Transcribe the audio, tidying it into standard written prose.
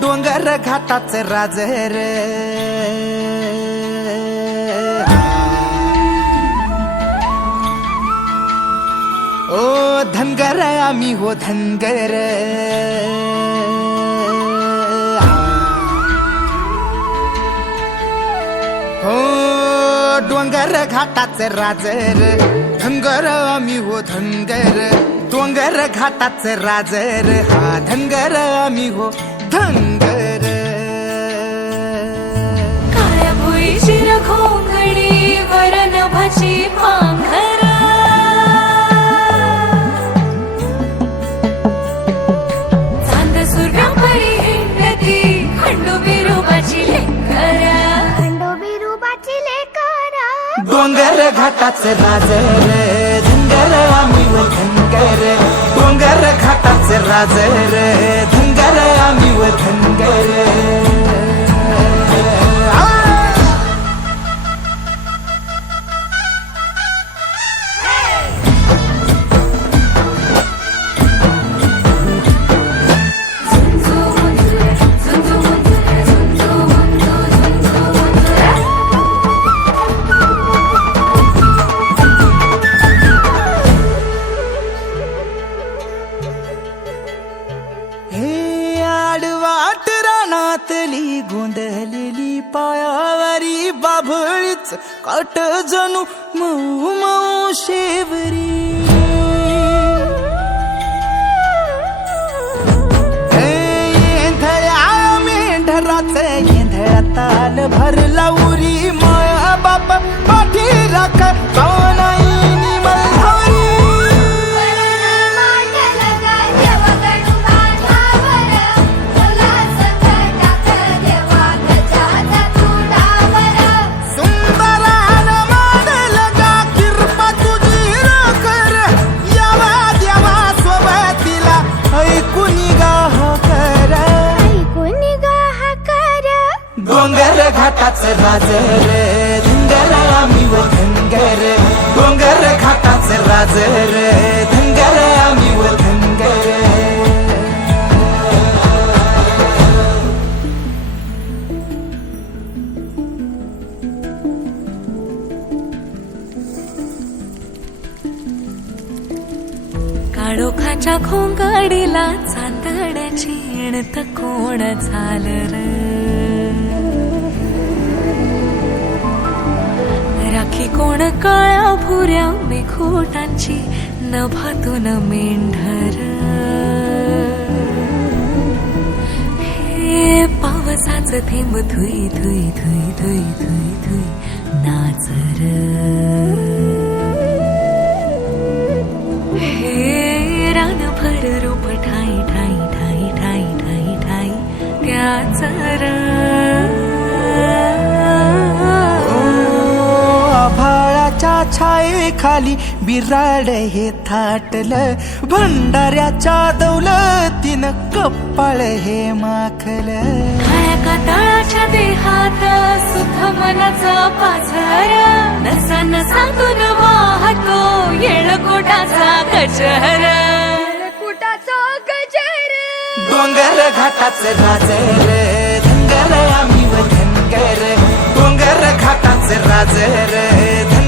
डोंगर घाटाचं राजर ओ धनगर आम्ही हो धनगर हो डोंगर घाटाचं राजर धनगर आम्ही हो धनगर डोंगर घाटाचं राजर हा धनगर आम्ही हो धनगर काळ्या भुई शिर घोंगडी वरण भाची पांघर चांद सूर्य परी हिंडती खंडू बिरुबाची लेकर डोंगर घाटाचं राजर धनगर आम्ही व धनगर डोंगर घाटाचं राजर धनगर आम्ही व धनगर आडवाट रानातली गोंधलेली पायावरी बाभळीच काट जणू मऊ मऊ शेवरी एंधळ्या मेंढराचे एंधळ्या ताल भरला उरी माया बाप पाठी राख डोंगर घाटाचं राजर धनगर आम्ही व धनगर डोंगर घाटाचं राजर धनगर आम्ही व धनगर काळोखाच्या खोंगाडीला चांदण्याची येणत कोण झालं र राखी कोण काळ्या भुऱ्या मेघोटांची नभातून मेंढर हे पावसाचं थेंब धुई धुई धुई धुई धुई धुई नाचर हे रानभर रूप ठाई ठाई ठाई ठाई ठाई ठाई त्याचर आभाळाच्या छायेखाली बिराड हे थाटलं भंडाऱ्याच्या दौलतीनं कपाळ हे माखलं काळ्या कातळाच्या देहात सुद्धा मनाचा पाझर नसा नसातून वाहतो येळकोटाचा गजर डोंगर घाटाचं राजर धनगर आम्ही व धनगर डोंगर घाटाचं राजर